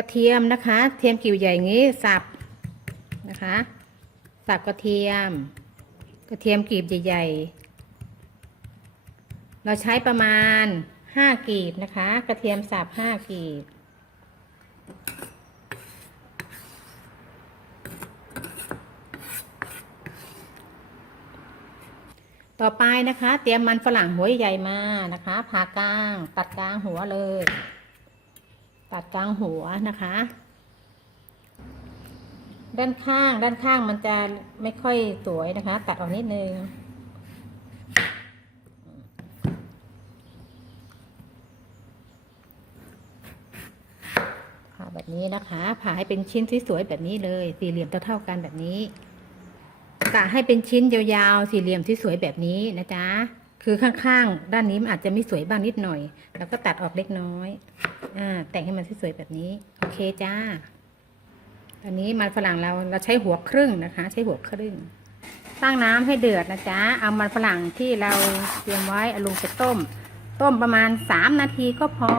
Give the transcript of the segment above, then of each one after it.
กระเทียมนะคะ เทียมกิ่วใหญ่งี้สับนะคะ สับกระเทียม กระเทียมกลีบใหญ่ๆ เราใช้ประมาณห้ากลีบนะคะ กระเทียมสับห้ากลีบต่อไปนะคะ เตรียมมันฝรั่งหัวใหญ่มานะคะผ่ากลางตัดกลางหัวเลย ตัดกลางหัวนะคะ ด้านข้าง ด้านข้างมันจะไม่ค่อยสวยนะคะ ตัดออกนิดนึงผ่าแบบนี้นะคะ ผ่าให้เป็นชิ้นสวยๆแบบนี้เลย สี่เหลี่ยมเท่าๆกันแบบนี้กะให้เป็นชิ้นยาวๆ สี่เหลี่ยมที่สวยแบบนี้นะจ๊ะ คือข้างๆ ด้านนี้มันอาจจะไม่สวยบ้างนิดหน่อย แล้วก็ตัดออกเล็กน้อย อ่า แต่งให้มันสวยๆแบบนี้ โอเคจ้า ตอนนี้มันฝรั่งเราเราใช้หัวครึ่งนะคะ ใช้หัวครึ่ง ตั้งน้ำให้เดือดนะจ๊ะ เอามันฝรั่งที่เราเตรียมไว้เอาลงไปต้ม ต้มประมาณสามนาทีก็พอ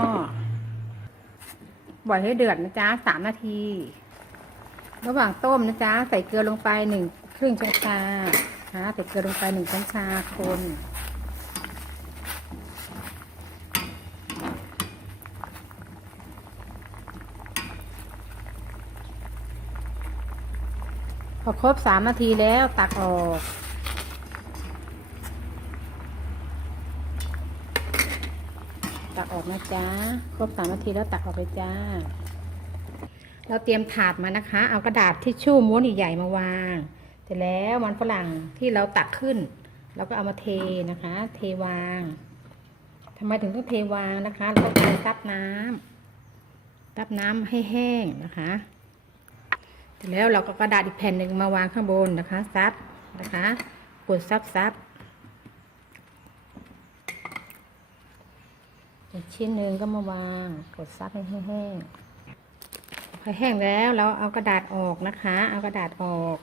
บ่อยให้เดือดนะจ๊ะสามนาที ระหว่างต้มนะจ๊ะ ใส่เกลือลงไปหนึ่งครึ่งช้อนชานะใส่เกลือลงไปหนึ่งช้อนชาคน อครบสามนาทีแล้วตักออก ตักออกนะจ๊ะ ครบสามนาทีแล้วตักออกไปจ้า เราเตรียมถาดมานะคะ เอากระดาษทิชชู่ม้วนใหญ่ๆมาวางเสร็จแล้วมันฝรั่งที่เราตักขึ้น เราก็เอามาเทนะคะ เทวางทำไมถึงต้องเทวางนะคะ เราต้องการซับน้ำซับน้ำให้แห้งนะคะ เสร็จแล้วเราก็กระดาษอีกแผ่นหนึ่งมาวางข้างบนนะคะซับนะคะกดซับซับอีกชิ้นหนึ่งก็มาวางกดซับให้แห้งพอแห้งแล้วเราเอากระดาษออกนะคะ เอากระดาษออก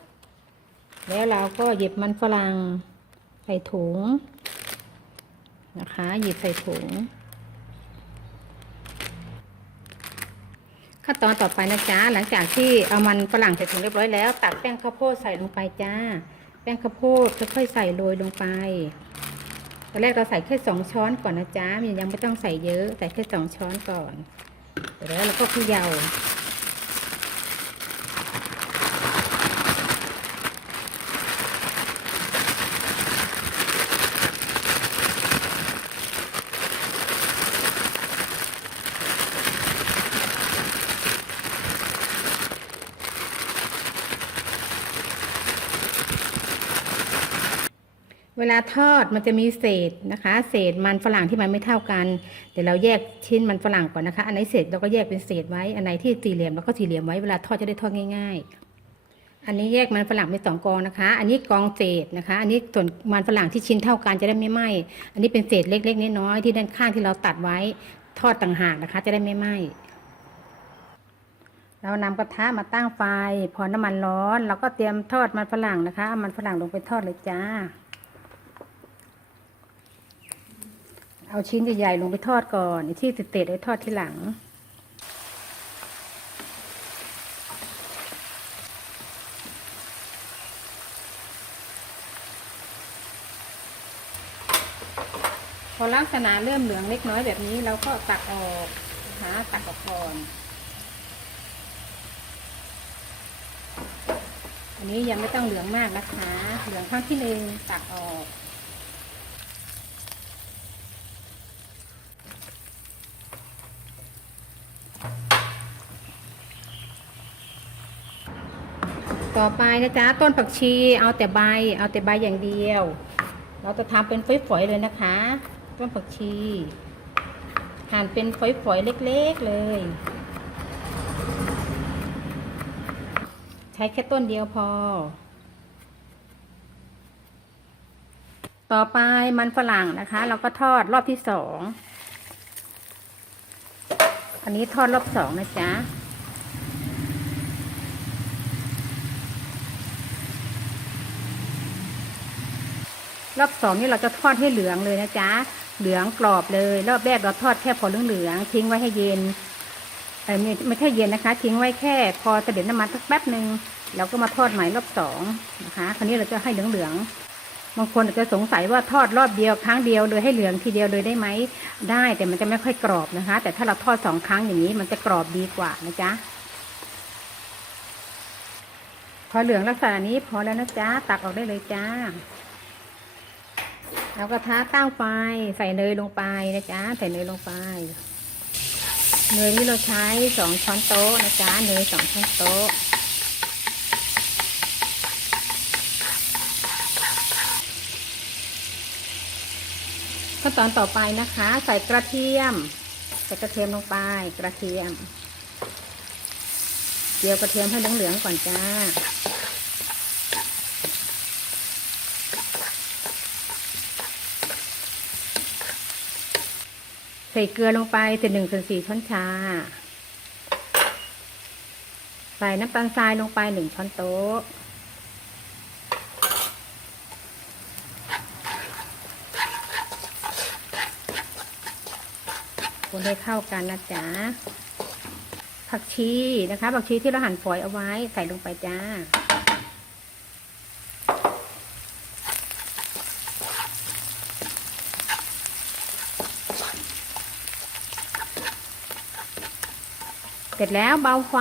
แล้วเราก็หยิบมันฝรั่งใส่ถุงนะคะ หยิบใส่ถุง ขั้นตอนต่อไปนะจ๊ะหลังจากที่เอามันฝรั่งใส่ถุงเรียบร้อยแล้ว ตักแป้งข้าวโพดใส่ลงไปจ้า แป้งข้าวโพดค่อยๆใส่โรยลงไปตอนแรกเราใส่แค่สองช้อนก่อนนะจ๊ะยังไม่ต้องใส่เยอะใส่แค่สองช้อนก่อนแล้วเราก็เขย่า เวลาทอดมันจะมีเศษนะคะ เศษมันฝรั่งที่มันไม่เท่ากันเดี๋ยวเราแยกชิ้นมันฝรั่งก่อนนะคะ อันไหนเศษเราก็แยกเป็นเศษไว้ อันไหนที่สี่เหลี่ยมเราก็สี่เหลี่ยมไว้เวลาทอดจะได้ทอดง่าย ๆ อันนี้แยกมันฝรั่งเป็นสองกองนะคะ อันนี้กองเศษนะคะ อันนี้ส่วนมันฝรั่งที่ชิ้นเท่ากันจะได้ไม่ไหม้อันนี้เป็นเศษเล็กๆน้อยๆที่ด้านข้างที่เราตัดไว้ทอดต่างหากนะคะ จะได้ไม่ไหม้เรานำกระทะมาตั้งไฟ พอน้ำมันร้อน เราก็เตรียมทอดมันฝรั่งนะคะ มันฝรั่งลงไปทอดเลยจ้า เอาชิ้นใหญ่ๆลงไปทอดก่อนที่เศษๆไว้ทอดทีหลัง พอลักษณะเริ่มเหลืองเล็กน้อยแบบนี้เราก็ตักออกนะคะตักออกก่อนอันนี้ยังไม่ต้องเหลืองมากนะคะ เหลืองข้างที่หนึ่งตักออก ต่อไปนะจ๊ะต้นผักชีเอาแต่ใบ เอาแต่ใบอย่างเดียว เราจะทำเป็นฝอยๆเลยนะคะ ต้นผักชีหั่นเป็นฝอยๆเล็กๆเลย ใช้แค่ต้นเดียวพอ ต่อไปมันฝรั่งนะคะ เราก็ทอดรอบที่สอง อันนี้ทอดรอบสองนะจ๊ะรอบสองนี่เราจะทอดให้เหลืองเลยนะจ๊ะ เหลืองกรอบเลย รอบแรกเราทอดแค่พอเหลืองๆทิ้งไว้ให้เย็นเออไม่ไม่ใช่เย็นนะคะ ทิ้งไว้แค่พอเสด็จน้ำมันสักแป๊บหนึ่งแล้วก็มาทอดใหม่รอบสองนะคะ คราวนี้เราจะให้เหลืองๆ บางคนอาจจะสงสัยว่าทอดรอบเดียวครั้งเดียวเลยให้เหลืองทีเดียวเลยได้ไหมได้แต่มันจะไม่ค่อยกรอบนะคะ แต่ถ้าเราทอดสองครั้งอย่างนี้มันจะกรอบดีกว่านะจ๊ะพอเหลืองลักษณะนี้พอแล้วนะจ๊ะตักออกได้เลยจ้าแล้วก็ท้าตั้งไฟใส่เนยลงไปนะจ๊ะใส่เนยลงไป เนยนี่เราใช้สองช้อนโต๊ะนะจ๊ะเนยสองช้อนโต๊ะ ขั้นตอนต่อไปนะคะ ใส่กระเทียม ใส่กระเทียมลงไปกระเทียมเจียวกระเทียมให้เหลืองๆก่อนจ้า ใส่เกลือลงไปเศษหนึ่งส่วนสี่ช้อนชา ใส่น้ำตาลทรายลงไปหนึ่งช้อนโต๊ะ คนให้เข้ากันนะจ๊ะผักชีนะคะผักชีที่เราหั่นฝอยเอาไว้ใส่ลงไปจ้า เสร็จแล้วเบาไฟ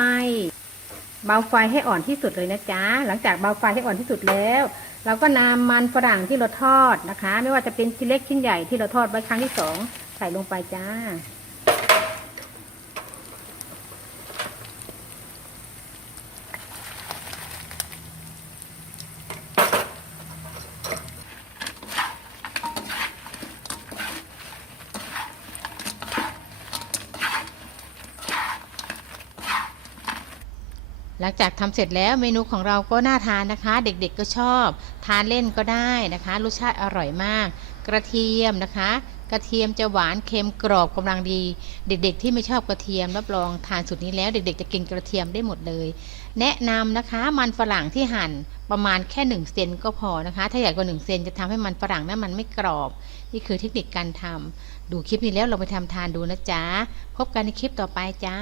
เบาไฟให้อ่อนที่สุดเลยนะจ๊ะ หลังจากเบาไฟให้อ่อนที่สุดแล้ว เราก็นำมันฝรั่งที่เราทอดนะคะ ไม่ว่าจะเป็นชิ้นเล็กชิ้นใหญ่ที่เราทอดไว้ครั้งที่สองใส่ลงไปจ้า หลังจากทำเสร็จแล้วเมนูของเราก็น่าทานนะคะ เด็กๆก็ชอบ ทานเล่นก็ได้นะคะรสชาติอร่อยมาก กระเทียมนะคะ กระเทียมจะหวานเค็มกรอบกำลังดี เด็กๆ ที่ไม่ชอบกระเทียมรับรองทานสูตรนี้แล้ว เด็กๆ จะกินกระเทียมได้หมดเลย แนะนำนะคะ มันฝรั่งที่หั่นประมาณแค่1เซนก็พอนะคะ ถ้าใหญ่กว่า1เซนจะทำให้มันฝรั่งนั้นมันไม่กรอบ นี่คือเทคนิคการทำดูคลิปนี้แล้วเราไปทำทานดูนะจ๊ะพบกันในคลิปต่อไปจ้า